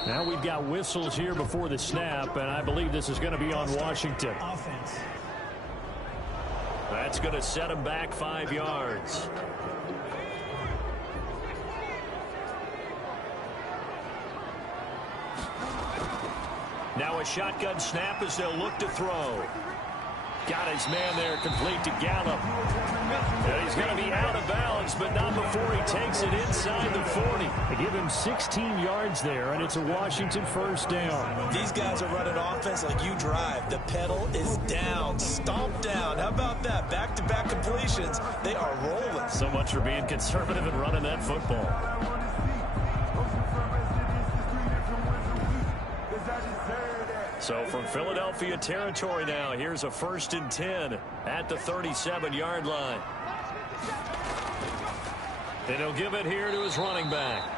Now we've got whistles here before the snap, and I believe this is going to be on Washington. That's going to set him back 5 yards. Now a shotgun snap as they'll look to throw. Got his man there complete to Gallup. And he's going to be out of bounds, but not before he takes it inside the 40. They give him 16 yards there, and it's a Washington first down. These guys are running offense like you drive. The pedal is down, stomp down. How about that? Back-to-back completions. They are rolling. So much for being conservative and running that football. So from Philadelphia territory now, here's a 1st and 10 at the 37-yard line. And he'll give it here to his running back.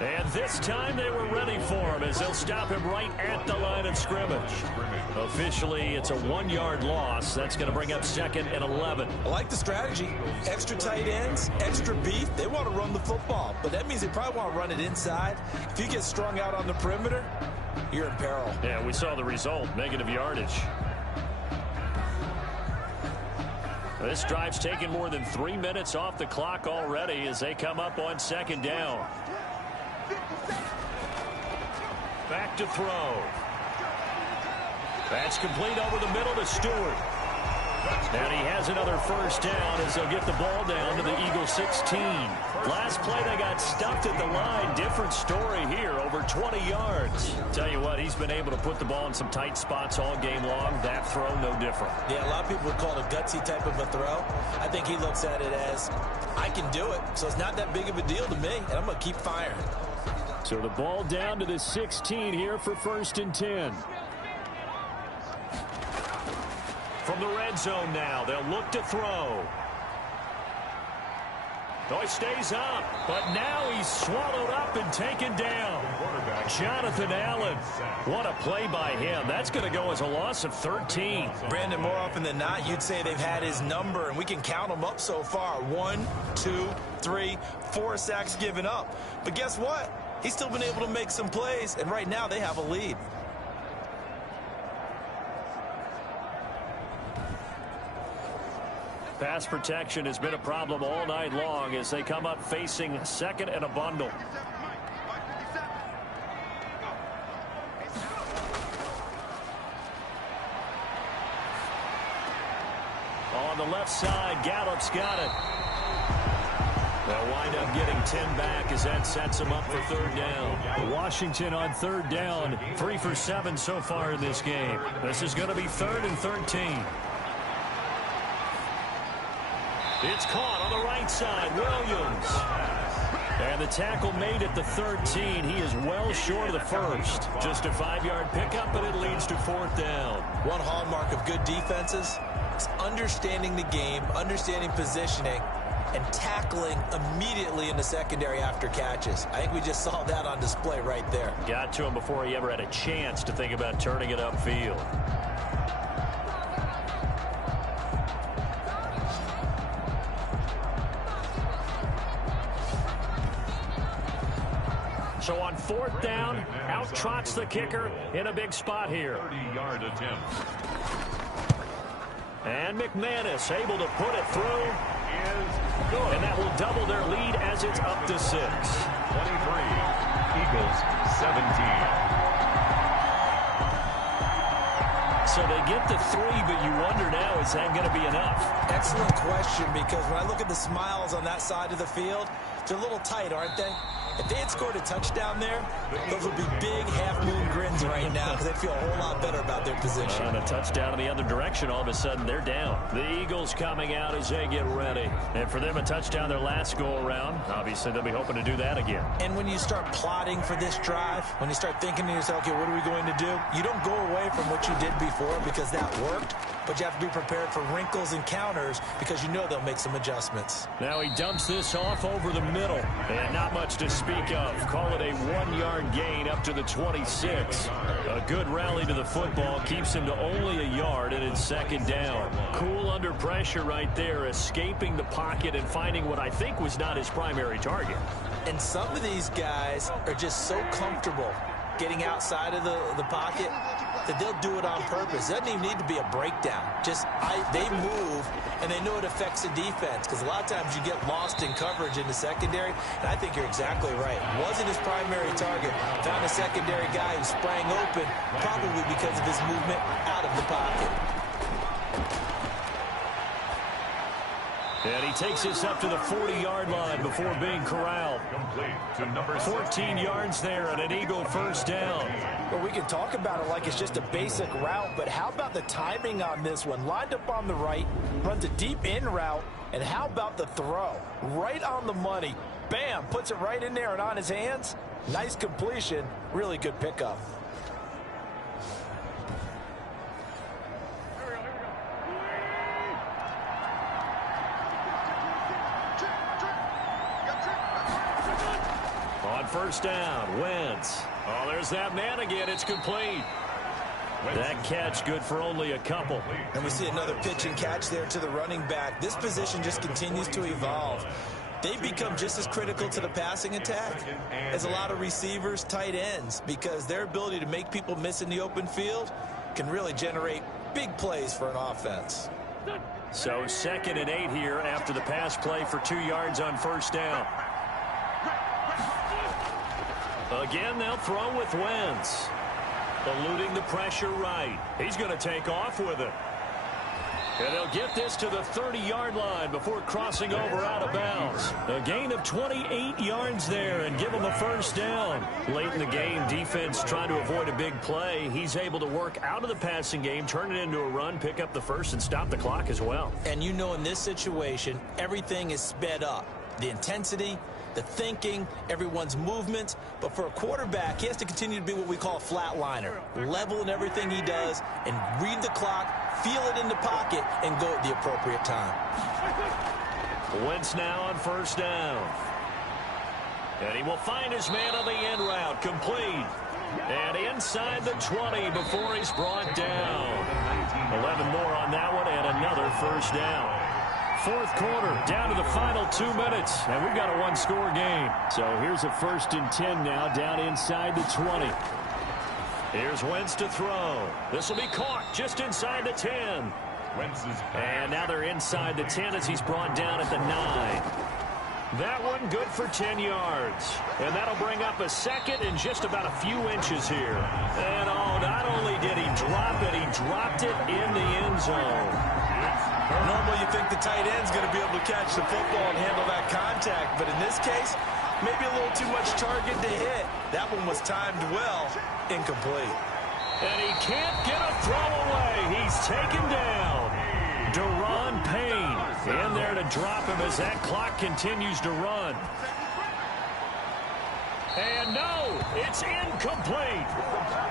And this time they were ready for him as they'll stop him right at the line of scrimmage. Officially, it's a 1-yard loss. That's going to bring up 2nd and 11. I like the strategy. Extra tight ends, extra beef. They want to run the football, but that means they probably want to run it inside. If you get strung out on the perimeter, you're in peril. Yeah, we saw the result, negative yardage. This drive's taken more than 3 minutes off the clock already as they come up on 2nd down. Back to throw. That's complete over the middle to Stewart. And he has another first down as they'll get the ball down to the Eagles 16. Last play they got stuffed at the line. Different story here, over 20 yards. Tell you what, he's been able to put the ball in some tight spots all game long. That throw, no different. Yeah, a lot of people would call it a gutsy type of a throw. I think he looks at it as, I can do it, so it's not that big of a deal to me, and I'm going to keep firing. So the ball down to the 16 here for 1st and 10. From the red zone now, they'll look to throw. Oh, he stays up, but now he's swallowed up and taken down. Jonathan Allen, what a play by him. That's going to go as a loss of 13. Brandon, more often than not, you'd say they've had his number, and we can count them up so far. 1, 2, 3, 4 sacks given up. But guess what? He's still been able to make some plays, and right now they have a lead. Pass protection has been a problem all night long as they come up facing 2nd and a bundle. On the left side, Gallup's got it. They'll wind up getting 10 back as that sets them up for 3rd down. Washington on 3rd down. 3 for 7 so far in this game. This is going to be 3rd and 13. It's caught on the right side, Williams. And the tackle made at the 13. He is well short of the first. Just a 5-yard pickup, but it leads to 4th down. One hallmark of good defenses is understanding the game, understanding positioning, and tackling immediately in the secondary after catches. I think we just saw that on display right there. Got to him before he ever had a chance to think about turning it upfield. So on 4th down, out trots the kicker in a big spot here. 30-yard attempt. And McManus able to put it through. And that will double their lead as it's up to 6. 23. Eagles 17. So they get the 3, but you wonder now, is that going to be enough? Excellent question, because when I look at the smiles on that side of the field, they're a little tight, aren't they? If they had scored a touchdown there, those would be big half-moon grins right now because they'd feel a whole lot better about their position. And a touchdown in the other direction, all of a sudden they're down. The Eagles coming out as they get ready. And for them, a touchdown their last go-around. Obviously, they'll be hoping to do that again. And when you start plotting for this drive, when you start thinking to yourself, okay, what are we going to do? You don't go away from what you did before because that worked. But you have to be prepared for wrinkles and counters because you know they'll make some adjustments. Now he dumps this off over the middle. And not much to speak of. Call it a 1-yard gain up to the 26. A good rally to the football keeps him to only a yard, and it's 2nd down. Cool under pressure right there, escaping the pocket and finding what I think was not his primary target. And some of these guys are just so comfortable getting outside of the pocket that they'll do it on purpose. It doesn't even need to be a breakdown. They move, and they know it affects the defense because a lot of times you get lost in coverage in the secondary, and I think you're exactly right. Wasn't his primary target. Found a secondary guy who sprang open, probably because of his movement out of the pocket. And he takes this up to the 40-yard line before being corralled. Complete to number 14 yards there and an Eagle first down. Well, we can talk about it like it's just a basic route, but how about the timing on this one? Lined up on the right, runs a deep in route, and how about the throw? Right on the money. Bam, puts it right in there and on his hands. Nice completion, really good pickup. On first down, Wentz. Oh, there's that man again. It's complete. That catch good for only a couple. And we see another pitch and catch there to the running back. This position just continues to evolve. They become just as critical to the passing attack as a lot of receivers, tight ends, because their ability to make people miss in the open field can really generate big plays for an offense. So 2nd and 8 here after the pass play for 2 yards on first down. Again, they'll throw with Wentz. Eluding the pressure right. He's going to take off with it. And they'll get this to the 30-yard line before crossing over out of bounds. A gain of 28 yards there and give them a first down. Late in the game, defense trying to avoid a big play. He's able to work out of the passing game, turn it into a run, pick up the first, and stop the clock as well. And you know in this situation, everything is sped up. The intensity, the thinking, everyone's movement. But for a quarterback, he has to continue to be what we call a flatliner. Level in everything he does and read the clock, feel it in the pocket, and go at the appropriate time. Wentz now on first down. And he will find his man on the end route, complete. And inside the 20 before he's brought down. 11 more on that one and another first down. Fourth quarter, down to the final 2 minutes, and we've got a one-score game. So here's a 1st and 10 now, down inside the 20. Here's Wentz to throw. This will be caught just inside the 10. And now they're inside the 10 as he's brought down at the 9. That one good for 10 yards. And that'll bring up a second and just about a few inches here. And oh, not only did he drop it, he dropped it in the end zone. Normally you think the tight end's going to be able to catch the football and handle that contact, but in this case, maybe a little too much target to hit. That one was timed well, incomplete. And he can't get a throw away. He's taken down. Deron Payne in there to drop him as that clock continues to run. And no, it's incomplete.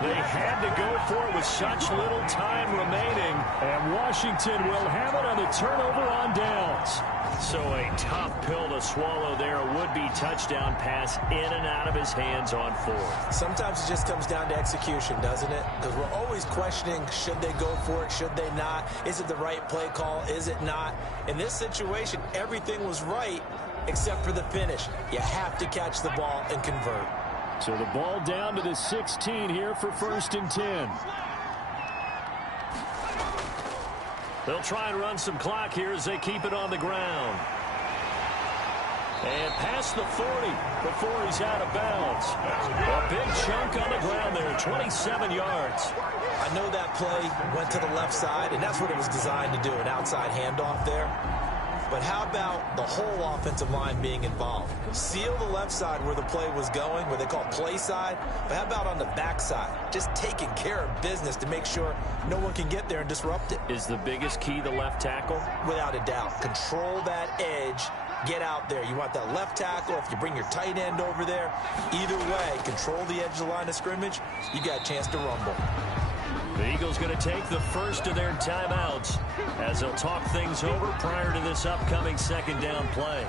They had to go for it with such little time remaining. And Washington will have it on the turnover on downs. So a tough pill to swallow there. A would-be touchdown pass in and out of his hands on 4th. Sometimes it just comes down to execution, doesn't it? Because we're always questioning, should they go for it, should they not? Is it the right play call, is it not? In this situation, everything was right except for the finish. You have to catch the ball and convert. So the ball down to the 16 here for 1st and 10. They'll try and run some clock here as they keep it on the ground. And past the 40 before he's out of bounds. A big chunk on the ground there, 27 yards. I know that play went to the left side, and that's what it was designed to do, an outside handoff there. But how about the whole offensive line being involved? Seal the left side where the play was going, where they call play side. But how about on the back side? Just taking care of business to make sure no one can get there and disrupt it. Is the biggest key the left tackle? Without a doubt. Control that edge. Get out there. You want that left tackle. If you bring your tight end over there, either way, control the edge of the line of scrimmage. You got a chance to rumble. The Eagles going to take the first of their timeouts as they'll talk things over prior to this upcoming 2nd down play.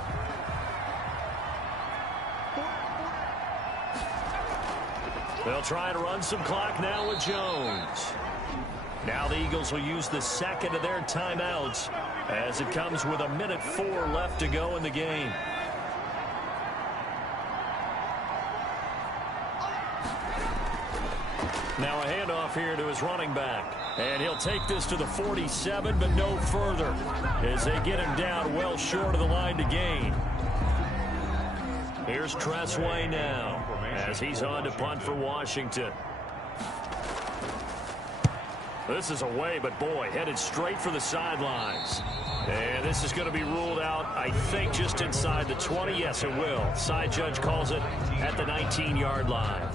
They'll try to run some clock now with Jones. Now the Eagles will use the 2nd of their timeouts as it comes with 1:04 left to go in the game. Now a handoff here to his running back. And he'll take this to the 47, but no further as they get him down well short of the line to gain. Here's Tressway now as he's on to punt for Washington. This is away, but boy, headed straight for the sidelines. And this is going to be ruled out, I think, just inside the 20. Yes, it will. Side judge calls it at the 19-yard line.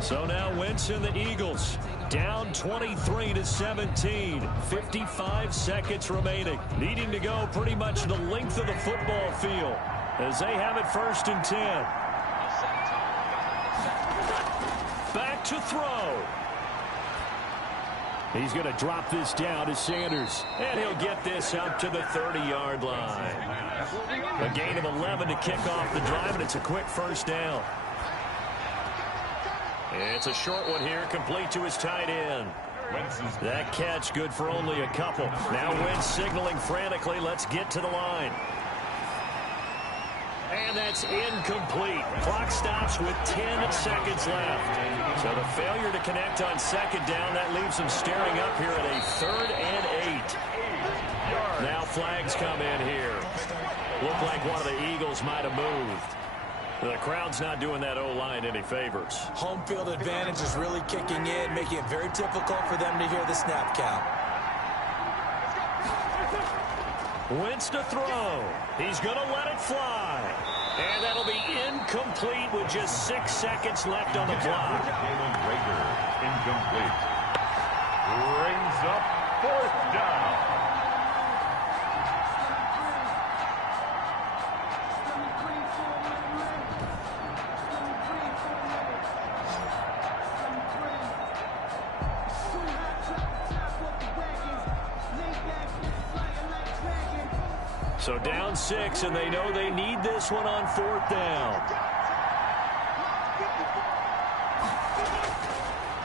So now Wentz and the Eagles down 23-17. 55 seconds remaining. Needing to go pretty much the length of the football field as they have it 1st and 10. Back to throw. He's going to drop this down to Sanders. And he'll get this up to the 30-yard line. A gain of 11 to kick off the drive, and it's a quick 1st down. It's a short one here, complete to his tight end. That catch good for only a couple. Now Wentz signaling frantically, let's get to the line. And that's incomplete. Clock stops with 10 seconds left. So the failure to connect on 2nd down, that leaves them staring up here at a 3rd and 8. Now flags come in here. Looked like one of the Eagles might have moved. The crowd's not doing that O-line any favors. Home field advantage is really kicking in, making it very difficult for them to hear the snap count. Wentz to throw. He's going to let it fly. And that'll be incomplete with just 6 seconds left on the clock. Incomplete. Brings up 4th down. So down 6, and they know they need this one on 4th down.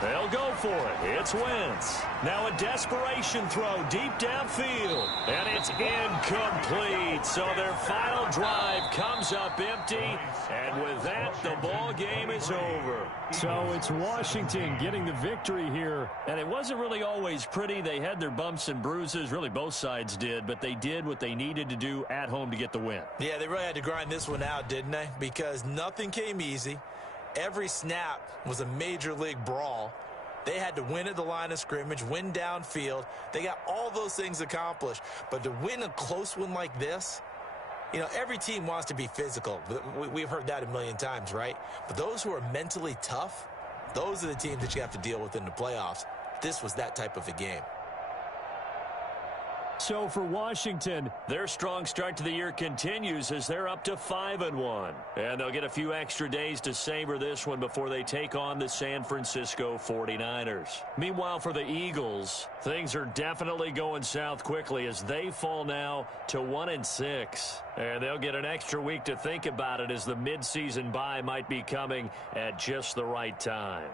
They'll go for it. It's Wentz. Now a desperation throw deep downfield. And it's incomplete. So their final drive comes up empty. And with that, the ball game is over. So it's Washington getting the victory here. And it wasn't really always pretty. They had their bumps and bruises. Really, both sides did. But they did what they needed to do at home to get the win. Yeah, they really had to grind this one out, didn't they? Because nothing came easy. Every snap was a major league brawl. They had to win at the line of scrimmage, win downfield. They got all those things accomplished. But to win a close one like this, you know, every team wants to be physical. We've heard that a million times, right? But those who are mentally tough, those are the teams that you have to deal with in the playoffs. This was that type of a game. So for Washington, their strong start to the year continues as they're up to 5-1. And they'll get a few extra days to savor this one before they take on the San Francisco 49ers. Meanwhile, for the Eagles, things are definitely going south quickly as they fall now to 1-6. And they'll get an extra week to think about it as the midseason bye might be coming at just the right time.